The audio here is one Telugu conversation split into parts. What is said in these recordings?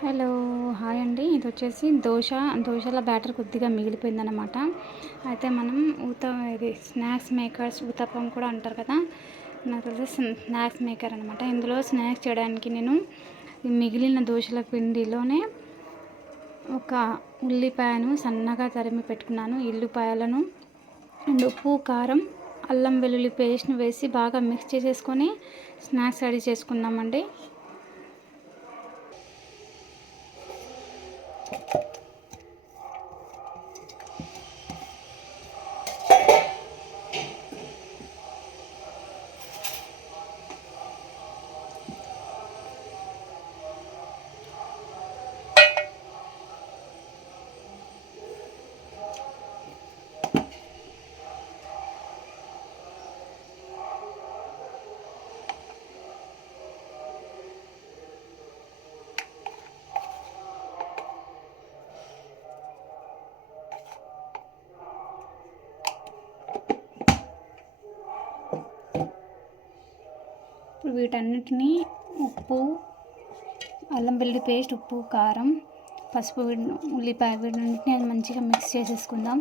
హలో. హాయ్ అండి. ఇది వచ్చేసి దోశల బ్యాటర్ కొద్దిగా మిగిలిపోయిందనమాట. అయితే మనం ఇది స్నాక్స్ మేకర్స్ ఊతప్పం కూడా అంటారు కదా, నాకు తెలిసి స్నాక్స్ మేకర్ అనమాట. ఇందులో స్నాక్స్ చేయడానికి నేను ఈ మిగిలిన దోశల పిండిలోనే ఒక ఉల్లిపాయను సన్నగా తరిమి పెట్టుకున్నాను, ఎల్లిపాయలను అండ్ ఉప్పు, కారం, అల్లం వెల్లుల్లి పేస్ట్ని వేసి బాగా మిక్స్ చేసేసుకొని స్నాక్స్ రెడీ చేసుకుందామండి. వీటన్నిటిని ఉప్పు, అల్లం వెల్లుల్లి పేస్ట్, ఉప్పు, కారం, పసుపు, ఉల్లిపాయ వీటన్నిటిని అది మంచిగా మిక్స్ చేసేసుకుందాం.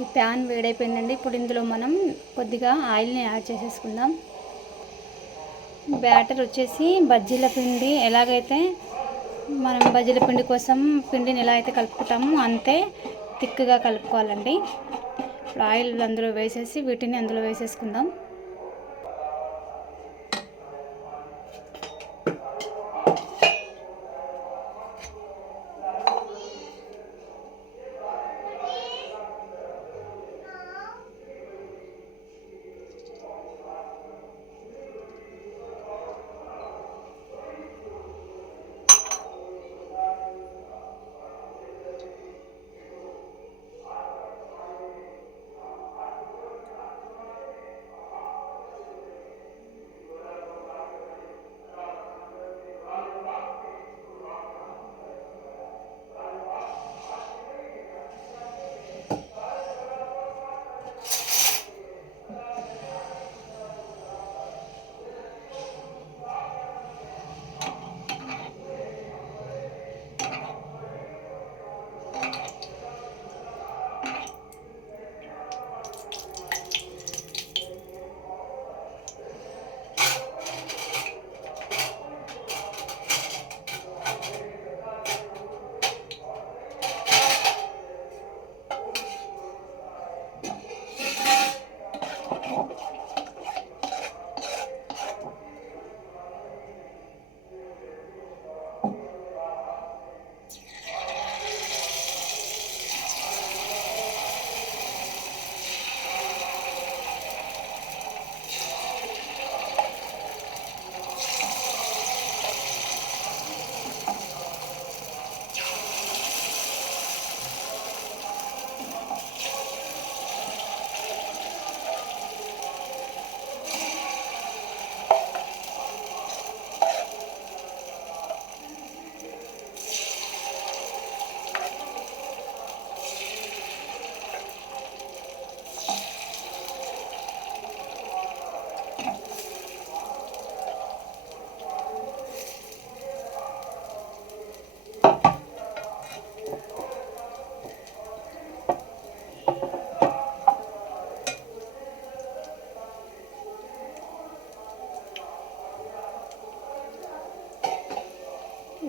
ఈ ప్యాన్ వేడైపోయిందండి. ఇప్పుడు ఇందులో మనం కొద్దిగా ఆయిల్ని యాడ్ చేసేసుకుందాం. బ్యాటర్ వచ్చేసి బజ్జీల పిండి ఎలాగైతే మనం బజ్జీల పిండి కోసం పిండిని ఎలా అయితే కలుపుకుంటామో అంతే థిక్గా కలుపుకోవాలండి. ఇప్పుడు ఆయిల్ అందులో వేసేసి వీటిని అందులో వేసేసుకుందాం.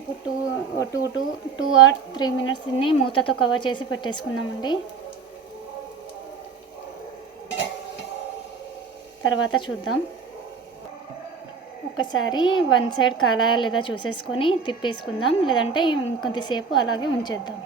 ఇప్పుడు 2 or 3 మినిట్స్ని మూతతో కవర్ చేసి పెట్టేసుకుందామండి. తర్వాత చూద్దాం. ఒకసారి వన్ సైడ్ కాలాయా లేదా చూసేసుకొని తిప్పేసుకుందాం, లేదంటే ఇంకొంతసేపు అలాగే ఉంచేద్దాం.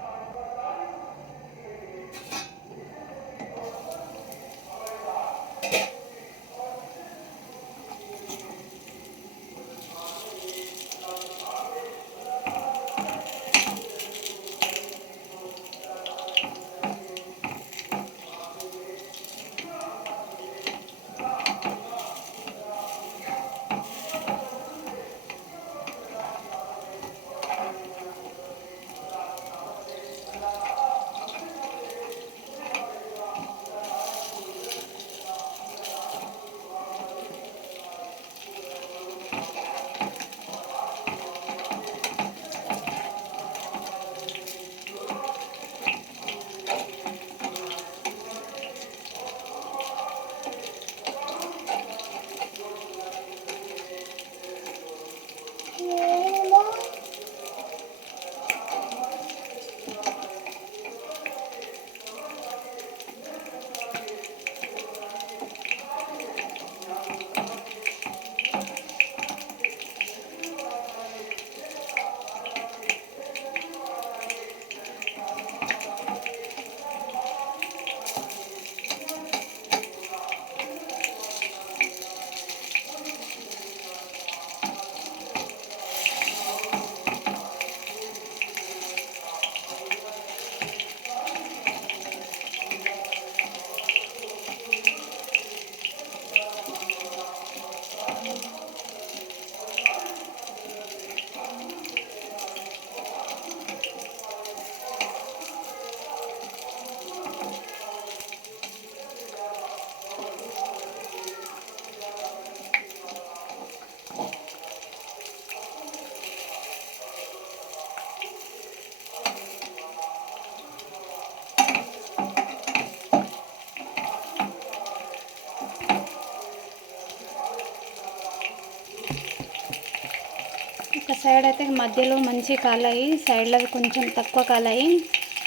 ఒక సైడ్ అయితే మధ్యలో మంచి కాలాయి, సైడ్లో కొంచెం తక్కువ కాలాయి.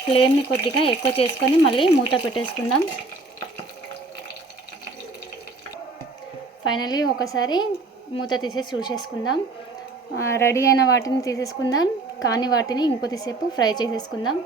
ఫ్లేమ్ని కొద్దిగా ఎక్కువ చేసుకొని మళ్ళీ మూత పెట్టేసుకుందాం. ఫైనలీ ఒకసారి మూత తీసేసి చూసేసుకుందాం. రెడీ అయిన వాటిని తీసేసుకుందాం, కానీ వాటిని ఇంకొద్దిసేపు ఫ్రై చేసేసుకుందాం.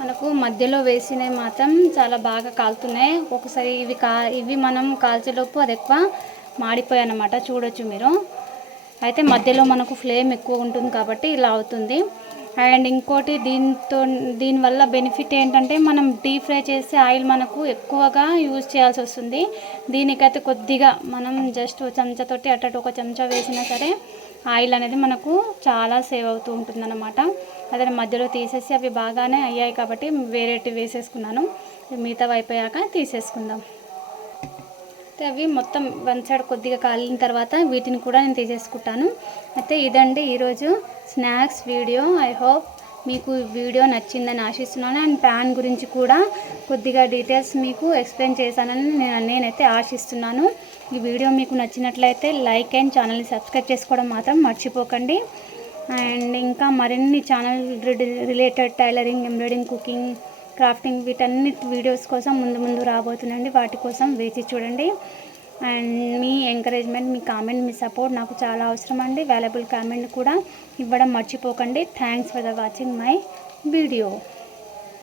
మనకు మధ్యలో వేసినవి మాత్రం చాలా బాగా కాలుతున్నాయి. ఒకసారి ఇవి మనం కాల్చేలోపు అది ఎక్కువ మాడిపోయాయి అన్నమాట, చూడొచ్చు మీరు. అయితే మధ్యలో మనకు ఫ్లేమ్ ఎక్కువ ఉంటుంది కాబట్టి ఇలా అవుతుంది. అండ్ ఇంకోటి దీనివల్ల బెనిఫిట్ ఏంటంటే మనం డీప్ ఫ్రై చేసే ఆయిల్ మనకు ఎక్కువగా యూజ్ చేయాల్సి వస్తుంది. దీనికైతే కొద్దిగా మనం జస్ట్ చెంచాతోటి అటు ఒక చెంచా వేసినా సరే ఆయిల్ అనేది మనకు చాలా సేవ్ అవుతూ ఉంటుంది అన్నమాట. అదే మధ్యలో తీసేసి అవి బాగానే అయ్యాయి కాబట్టి వేరేటి వేసేసుకున్నాను. మిగతా అయిపోయాక తీసేసుకుందాం. అయితే అవి మొత్తం వన్ సైడ్ కొద్దిగా కాలిన తర్వాత వీటిని కూడా నేను తీసేసుకుంటాను. అయితే ఇదండి ఈరోజు స్నాక్స్ వీడియో. ఐ హోప్ మీకు వీడియో నచ్చిందని ఆశిస్తున్నాను. అండ్ ప్యాన్ గురించి కూడా కొద్దిగా డీటెయిల్స్ మీకు ఎక్స్ప్లెయిన్ చేశానని నేనైతే ఆశిస్తున్నాను. ఈ వీడియో మీకు నచ్చినట్లయితే లైక్ అండ్ ఛానల్ని సబ్స్క్రైబ్ చేసుకోవడం మాత్రం మర్చిపోకండి. అండ్ ఇంకా మరిన్ని channel related tailoring, embroidering, cooking, crafting వీటన్నిటి వీడియోస్ కోసం ముందు రాబోతుందండి. వాటి కోసం వేచి చూడండి. And me encouragement, me comment, me support నాకు చాలా అవసరం అండి. వాల్యుబుల్ కామెంట్ కూడా ఇవ్వడం మర్చిపోకండి. Thanks for the watching my video.